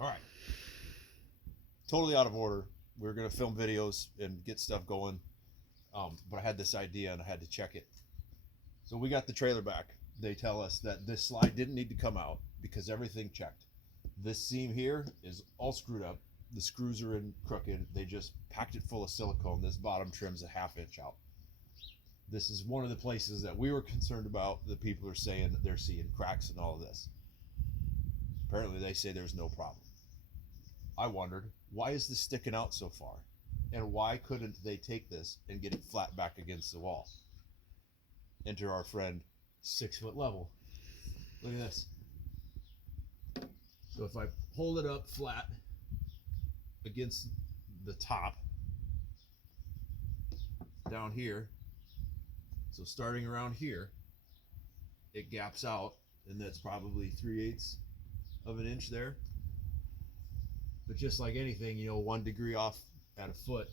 All right. Totally out of order. We were going to film videos and get stuff going. But I had this idea and I had to check it. So we got the trailer back. They tell us that this slide didn't need to come out because everything checked. This seam here is all screwed up. The screws are in crooked. They just packed it full of silicone. This bottom trim's a ½ inch out. This is one of the places that we were concerned about. The people are saying that they're seeing cracks and all of this. Apparently they say there's no problem. I wondered, why is this sticking out so far? And why couldn't they take this and get it flat back against the wall? Enter our friend 6 foot level. Look at this. So if I hold it up flat against the top down here, so starting around here, it gaps out, and that's probably 3/8 of an inch there. But just like anything, 1 degree off at a foot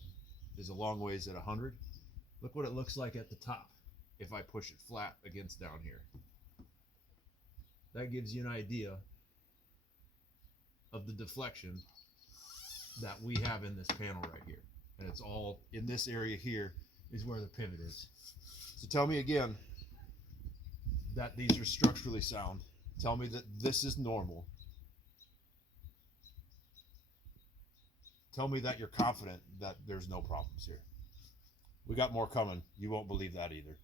is a long ways at 100. Look what it looks like at the top if I push it flat against down here. That gives you an idea of the deflection that we have in this panel right here. And it's all in this area here is where the pivot is. So tell me again that these are structurally sound. Tell me that this is normal. Tell me that you're confident that there's no problems here. We got more coming. You won't believe that either.